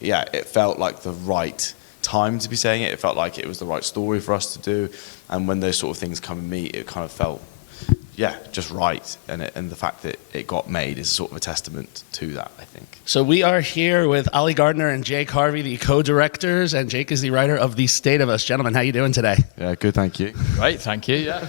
yeah, it felt like the right time to be saying it. It felt like it was the right story for us to do. And when those sort of things come and meet, it kind of felt, yeah, just right. And the fact that it got made is sort of a testament to that, I think. So we are here with Ollie Gardner and Jake Harvey, the co-directors, and Jake is the writer of The State of Us. Gentlemen, how you doing today? Yeah, good, thank you. Great, thank you, yeah.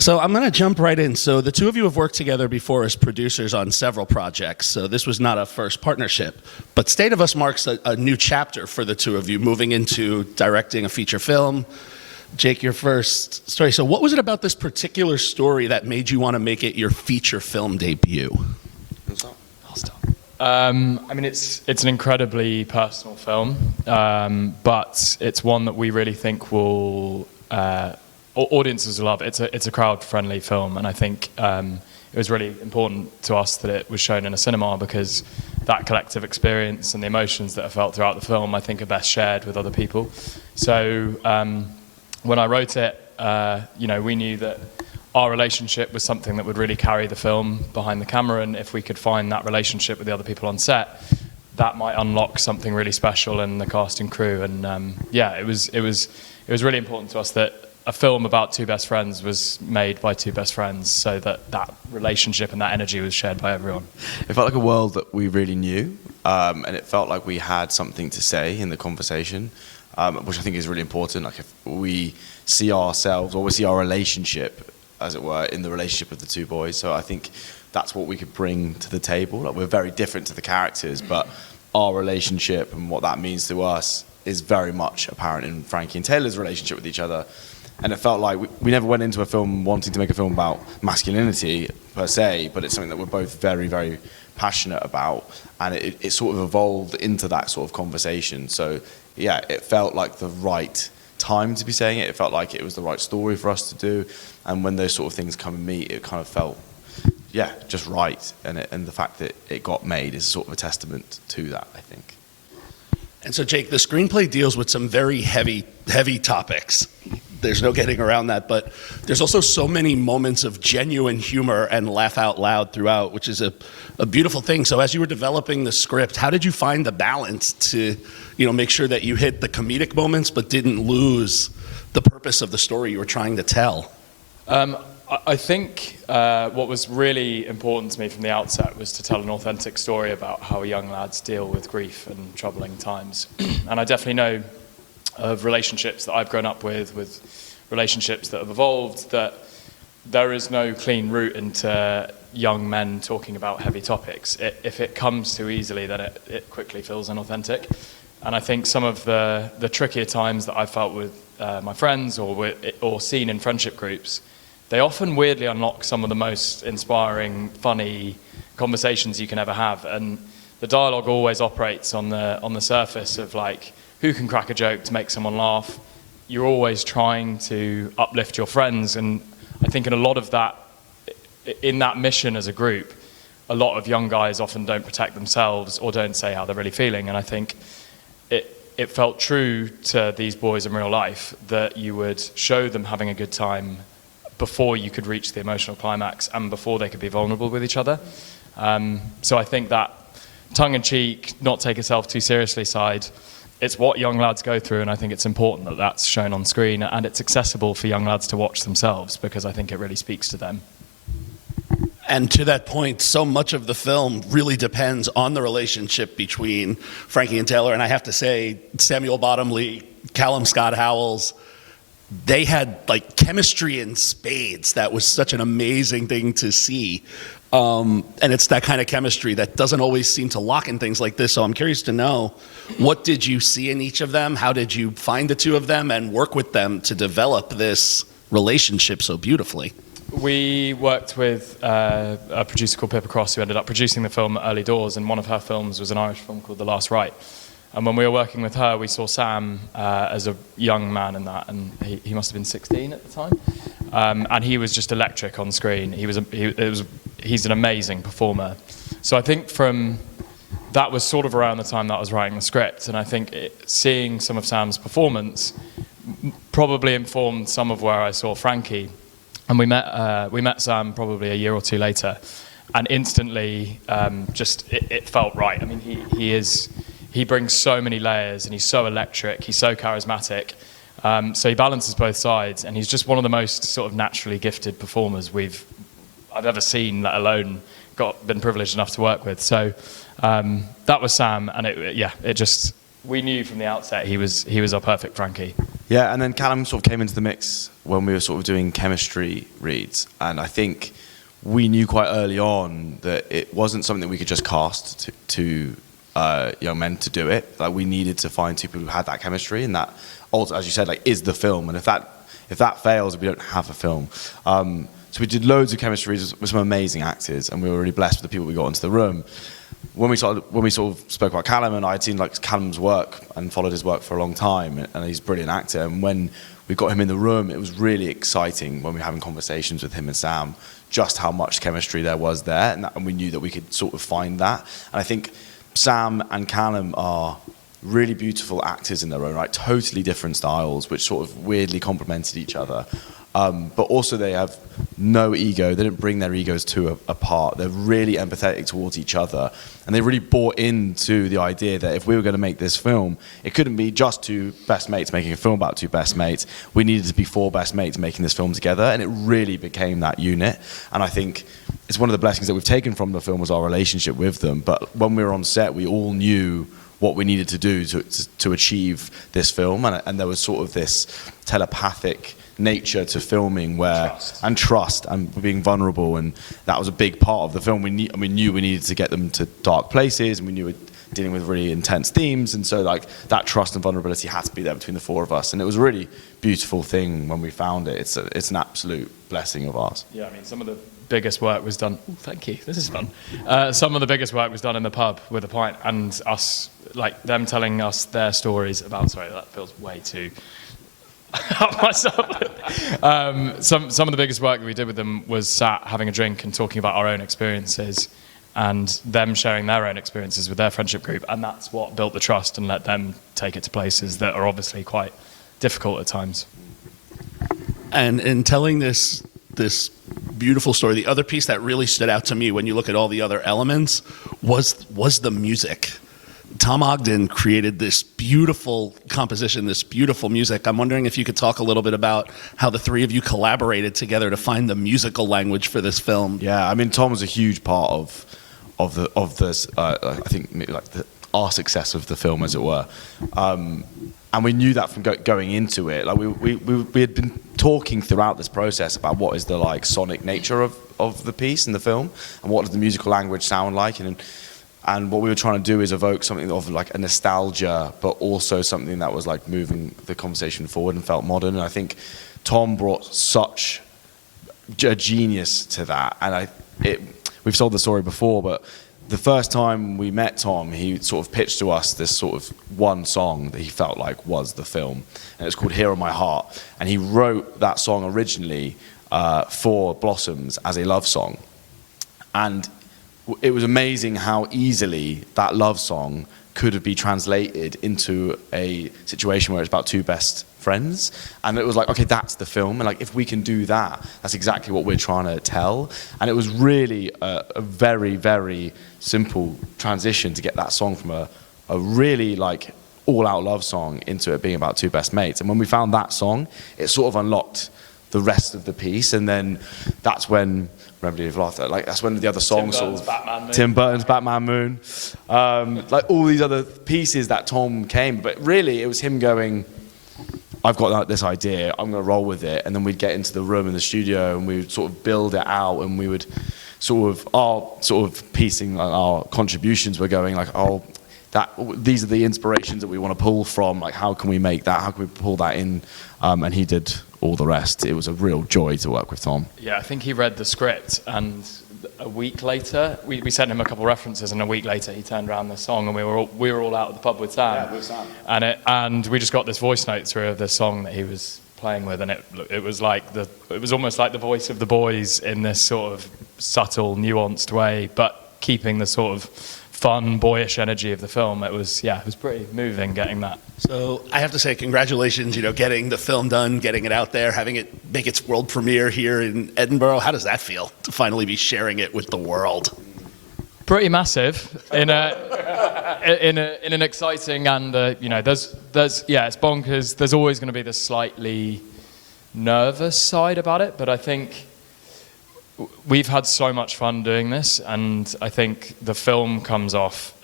So I'm going to jump right in. So the two of you have worked together before as producers on several projects, so this was not a first partnership. But State of Us marks a new chapter for the two of you, moving into directing a feature film. Jake, your first story. So what was it about this particular story that made you want to make it your feature film debut? I'll start. I mean, it's an incredibly personal film, but it's one that we really think will... audiences will love. It's a crowd-friendly film, and I think it was really important to us that it was shown in a cinema because that collective experience and the emotions that are felt throughout the film, I think, are best shared with other people. So when I wrote it, we knew that our relationship was something that would really carry the film behind the camera, and if we could find that relationship with the other people on set, that might unlock something really special in the cast and crew. And it was really important to us that a film about two best friends was made by two best friends, so that relationship and that energy was shared by everyone. It felt like a world that we really knew, and it felt like we had something to say in the conversation, which I think is really important. Like if we see ourselves, or we see our relationship, as it were, in the relationship of the two boys. So I think that's what we could bring to the table. Like we're very different to the characters, but our relationship and what that means to us is very much apparent in Frankie and Taylor's relationship with each other. And it felt like we never went into a film wanting to make a film about masculinity per se, but it's something that we're both very, very passionate about. And it sort of evolved into that sort of conversation. So yeah, it felt like the right time to be saying it. It felt like it was the right story for us to do. And when those sort of things come and meet, it kind of felt, yeah, just right. And the fact that it got made is sort of a testament to that, I think. And so, Jake, the screenplay deals with some very heavy topics. There's no getting around that, but there's also so many moments of genuine humor and laugh out loud throughout, which is a beautiful thing. So as you were developing the script, how did you find the balance to, make sure that you hit the comedic moments but didn't lose the purpose of the story you were trying to tell? I think what was really important to me from the outset was to tell an authentic story about how young lads deal with grief and troubling times. And I definitely know of relationships that I've grown up with relationships that have evolved, that there is no clean route into young men talking about heavy topics. If it comes too easily, then it quickly feels inauthentic. And I think some of the trickier times that I've felt with my friends or seen in friendship groups, they often weirdly unlock some of the most inspiring, funny conversations you can ever have. And the dialogue always operates on the surface of like, who can crack a joke to make someone laugh? You're always trying to uplift your friends, and I think in a lot of that, in that mission as a group, a lot of young guys often don't protect themselves or don't say how they're really feeling, and I think it felt true to these boys in real life that you would show them having a good time before you could reach the emotional climax and before they could be vulnerable with each other. So I think that tongue-in-cheek, not take yourself too seriously side, it's what young lads go through, and I think it's important that that's shown on screen and it's accessible for young lads to watch themselves because I think it really speaks to them. And to that point, so much of the film really depends on the relationship between Frankie and Taylor. And I have to say, Samuel Bottomley, Callum Scott Howells, they had like chemistry in spades. That was such an amazing thing to see. And it's that kind of chemistry that doesn't always seem to lock in things like this. So I'm curious to know, what did you see in each of them? How did you find the two of them and work with them to develop this relationship so beautifully? We worked with a producer called Pippa Cross who ended up producing the film early doors, and one of her films was an Irish film called The Last Rite. And when we were working with her, we saw Sam as a young man in that, and he must have been 16 at the time. And he was just electric on screen. He's an amazing performer. So I think that was sort of around the time that I was writing the script, and I think seeing some of Sam's performance probably informed some of where I saw Frankie. And we met Sam probably a year or two later, and instantly it felt right. I mean, he brings so many layers, and he's so electric, he's so charismatic. So he balances both sides, and he's just one of the most sort of naturally gifted performers I've ever seen, let alone been privileged enough to work with. So that was Sam, and we knew from the outset he was our perfect Frankie. Yeah, and then Callum sort of came into the mix when we were sort of doing chemistry reads, and I think we knew quite early on that it wasn't something that we could just cast to young men to do it. Like, we needed to find two people who had that chemistry, and that, also, as you said, like, is the film. And if that fails, we don't have a film. So we did loads of chemistry with some amazing actors, and we were really blessed with the people we got into the room. When we sort of spoke about Callum, and I had seen like Callum's work and followed his work for a long time, and he's a brilliant actor. And when we got him in the room, it was really exciting when we were having conversations with him and Sam, just how much chemistry there was there, and we knew that we could sort of find that. And I think Sam and Callum are really beautiful actors in their own right, totally different styles, which sort of weirdly complemented each other. But also they have no ego. They don't bring their egos apart. They're really empathetic towards each other. And they really bought into the idea that if we were going to make this film, it couldn't be just two best mates making a film about two best mates. We needed to be four best mates making this film together. And it really became that unit. And I think it's one of the blessings that we've taken from the film was our relationship with them. But when we were on set, we all knew what we needed to do to achieve this film. And there was sort of this telepathic nature to filming where trust and being vulnerable, and that was a big part of the film. We knew we needed to get them to dark places, and we knew we were dealing with really intense themes, and so like that trust and vulnerability had to be there between the four of us, and it was a really beautiful thing when we found it. It's an absolute blessing of ours. Yeah, I mean, some of the biggest work was done. Ooh, thank you. This is fun. Some of the biggest work was done in the pub with a pint, and us, like them telling us their stories about. Sorry, that feels way too. Myself. Some of the biggest work that we did with them was sat having a drink and talking about our own experiences, and them sharing their own experiences with their friendship group, and that's what built the trust and let them take it to places that are obviously quite difficult at times. And in telling this beautiful story, the other piece that really stood out to me when you look at all the other elements was the music. Tom Ogden created this beautiful composition, this beautiful music. I'm wondering if you could talk a little bit about how the three of you collaborated together to find the musical language for this film. Yeah, I mean, Tom was a huge part of this. I think like our success of the film, as it were. And we knew that from going into it. Like we had been talking throughout this process about what is the like sonic nature of the piece and the film, and what does the musical language sound like, and what we were trying to do is evoke something of like a nostalgia, but also something that was like moving the conversation forward and felt modern. And I think Tom brought such a genius to that. And we've told the story before, but the first time we met Tom, he sort of pitched to us this sort of one song that he felt like was the film. And it's called Here on My Heart. And he wrote that song originally for Blossoms as a love song. And it was amazing how easily that love song could be translated into a situation where it's about two best friends. And it was like, okay, that's the film. And like, if we can do that, that's exactly what we're trying to tell. And it was really a very, very simple transition to get that song from a really like all-out love song into it being about two best mates. And when we found that song, it sort of unlocked the rest of the piece. And then that's when Remedy of Laughter, like that's when the other songs Tim Burton's Batman Moon, like all these other pieces that Tom came, but really it was him going, I've got this idea, I'm going to roll with it. And then we'd get into the room in the studio and we would sort of build it out, and we would piecing like our contributions were going like, these are the inspirations that we want to pull from, like how can we make that, how can we pull that in, and he did all the rest. It was a real joy to work with Tom. Yeah, I think he read the script, and a week later, we sent him a couple of references, and a week later he turned around the song, and we were all out at the pub with Sam. Yeah, with Sam. And we just got this voice note through of the song that he was playing with, and it was almost like the voice of the boys in this sort of subtle, nuanced way, but keeping the sort of fun, boyish energy of the film. It was pretty moving getting that. So I have to say, congratulations, getting the film done, getting it out there, having it make its world premiere here in Edinburgh. How does that feel to finally be sharing it with the world? pretty massive in an exciting and there's it's bonkers. There's always going to be this slightly nervous side about it, but I think we've had so much fun doing this, and I think the film comes off.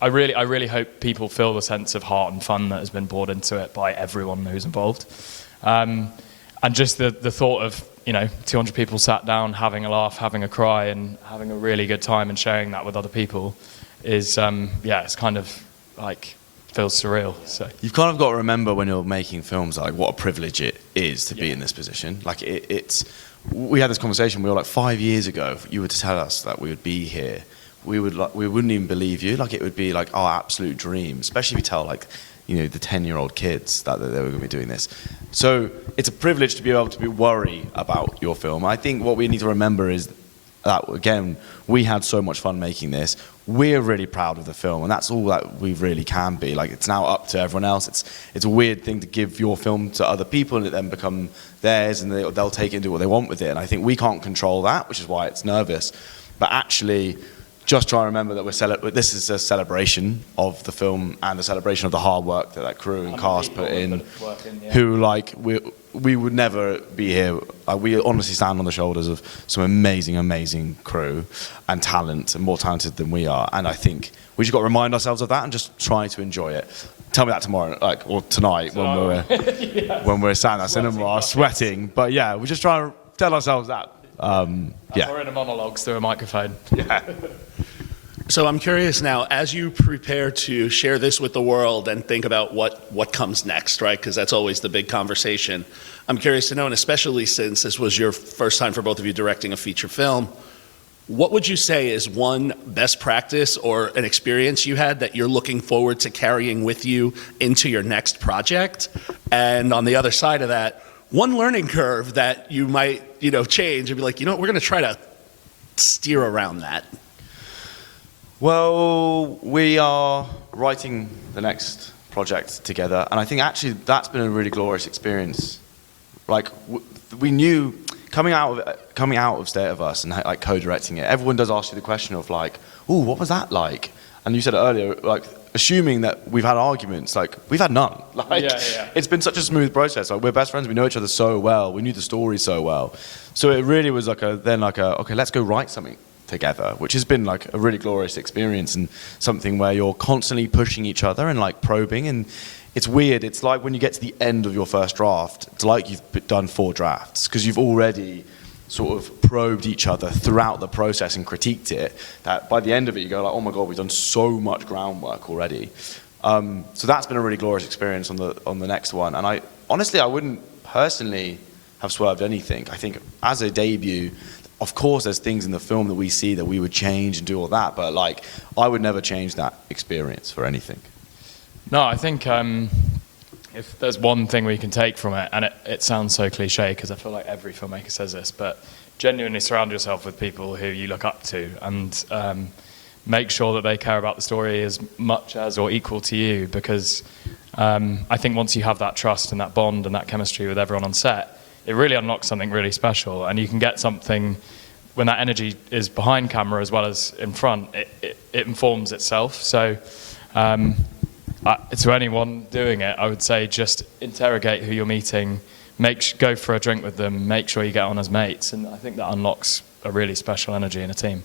I really hope people feel the sense of heart and fun that has been poured into it by everyone who's involved, and just the thought of 200 people sat down, having a laugh, having a cry, and having a really good time, and sharing that with other people is it's kind of like feels surreal. So you've kind of got to remember when you're making films, like, what a privilege it is to be in this position. Like it's. We had this conversation. We were like, 5 years ago, if you were to tell us that we would be here, we wouldn't even believe you. Like, it would be like our absolute dream, especially if you tell the 10-year-old kids that they were going to be doing this. So it's a privilege to be able to worry about your film. I think what we need to remember is that, again, we had so much fun making this. We're really proud of the film, and that's all that we really can be. Like, it's now up to everyone else. It's a weird thing to give your film to other people and it then become theirs, and they'll take it and do what they want with it. And I think we can't control that, which is why it's nervous. But actually, just try and remember that this is a celebration of the film and a celebration of the hard work that crew and cast put in, who we would never be here. We honestly stand on the shoulders of some amazing, amazing crew and talent, and more talented than we are. And I think we just got to remind ourselves of that and just try to enjoy it. Tell me that tomorrow, or tonight, when we're sat in that cinema sweating. But yeah, we just try to tell ourselves that. We're in a monologue through a microphone. Yeah. So I'm curious now, as you prepare to share this with the world and think about what comes next, right? Because that's always the big conversation. I'm curious to know, and especially since this was your first time for both of you directing a feature film, what would you say is one best practice or an experience you had that you're looking forward to carrying with you into your next project? And on the other side of that, one learning curve that you might, change and be like, we're going to try to steer around that. Well, we are writing the next project together, and I think actually that's been a really glorious experience. Like, we knew coming out of State of Us and like co-directing it, everyone does ask you the question of like, "Ooh, what was that like?" And you said it earlier, like, assuming that we've had arguments, like, we've had none. Like, it's been such a smooth process. Like, we're best friends, we know each other so well, we knew the story so well. So it really was okay, let's go write something together, which has been like a really glorious experience, and something where you're constantly pushing each other and like probing. And it's weird. It's like when you get to the end of your first draft, it's like you've done 4 drafts, because you've already sort of probed each other throughout the process and critiqued it, that by the end of it you go like, oh my God, we've done so much groundwork already. So that's been a really glorious experience on the next one. And I wouldn't personally have swerved anything. I think as a debut, of course there's things in the film that we see that we would change and do all that, but like, I would never change that experience for anything. No, I think if there's one thing we can take from it, and it sounds so cliche because I feel like every filmmaker says this, but genuinely surround yourself with people who you look up to, and make sure that they care about the story as much as or equal to you, because I think once you have that trust and that bond and that chemistry with everyone on set, it really unlocks something really special, and you can get something when that energy is behind camera as well as in front. It informs itself. So to anyone doing it, I would say just interrogate who you're meeting, go for a drink with them, make sure you get on as mates, and I think that unlocks a really special energy in a team.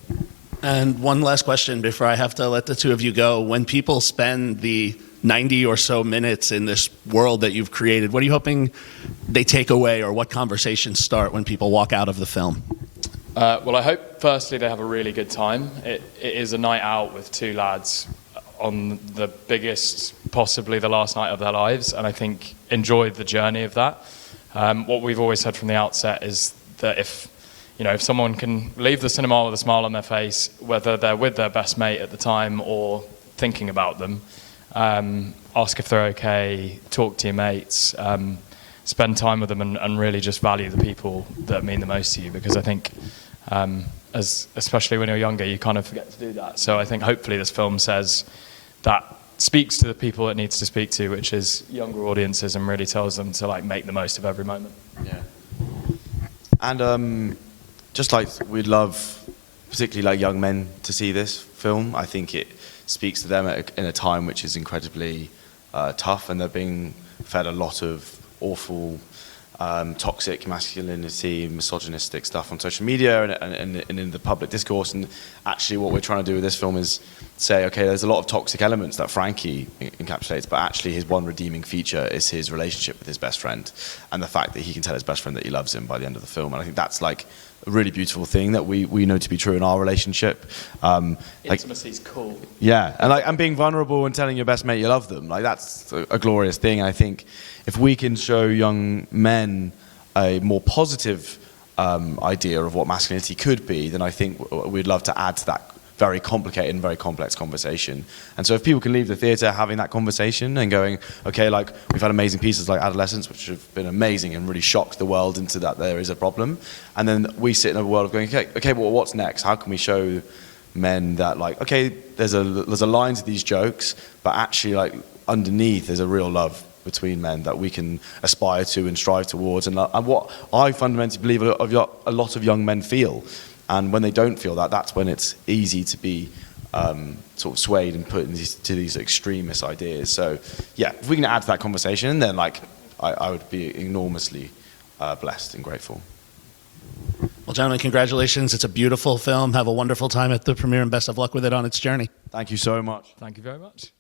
And one last question before I have to let the two of you go. When people spend the 90 or so minutes in this world that you've created, what are you hoping they take away, or what conversations start when people walk out of the film? Well, I hope firstly they have a really good time. It is a night out with 2 lads on the biggest, possibly the last night of their lives, and I think enjoy the journey of that. What we've always said from the outset is that if someone can leave the cinema with a smile on their face, whether they're with their best mate at the time or thinking about them, ask if they're okay, talk to your mates, spend time with them, and really just value the people that mean the most to you, because I think especially when you're younger, you kind of forget to do that. So I think hopefully this film speaks to the people it needs to speak to, which is younger audiences, and really tells them to like make the most of every moment. Yeah. And just like we'd love, particularly like young men, to see this film. I think it speaks to them in a time which is incredibly tough, and they're being fed a lot of awful, toxic masculinity, misogynistic stuff on social media and in the public discourse. And actually what we're trying to do with this film is say, okay, there's a lot of toxic elements that Frankie encapsulates, but actually his one redeeming feature is his relationship with his best friend, and the fact that he can tell his best friend that he loves him by the end of the film. And I think that's like a really beautiful thing that we know to be true in our relationship. Intimacy's cool. Yeah, and being vulnerable and telling your best mate you love them, like that's a glorious thing. And I think if we can show young men a more positive idea of what masculinity could be, then I think we'd love to add to that very complicated and very complex conversation. And so if people can leave the theatre having that conversation and going, okay, like we've had amazing pieces like Adolescence, which have been amazing and really shocked the world into that there is a problem. And then we sit in a world of going, okay, well, what's next? How can we show men that, like, okay, there's a line to these jokes, but actually, like, underneath there's a real love between men that we can aspire to and strive towards. And what I fundamentally believe a lot of young men feel. And when they don't feel that, that's when it's easy to be sort of swayed and put into these extremist ideas. So, yeah, if we can add to that conversation, then like I would be enormously blessed and grateful. Well, gentlemen, congratulations. It's a beautiful film. Have a wonderful time at the premiere, and best of luck with it on its journey. Thank you so much. Thank you very much.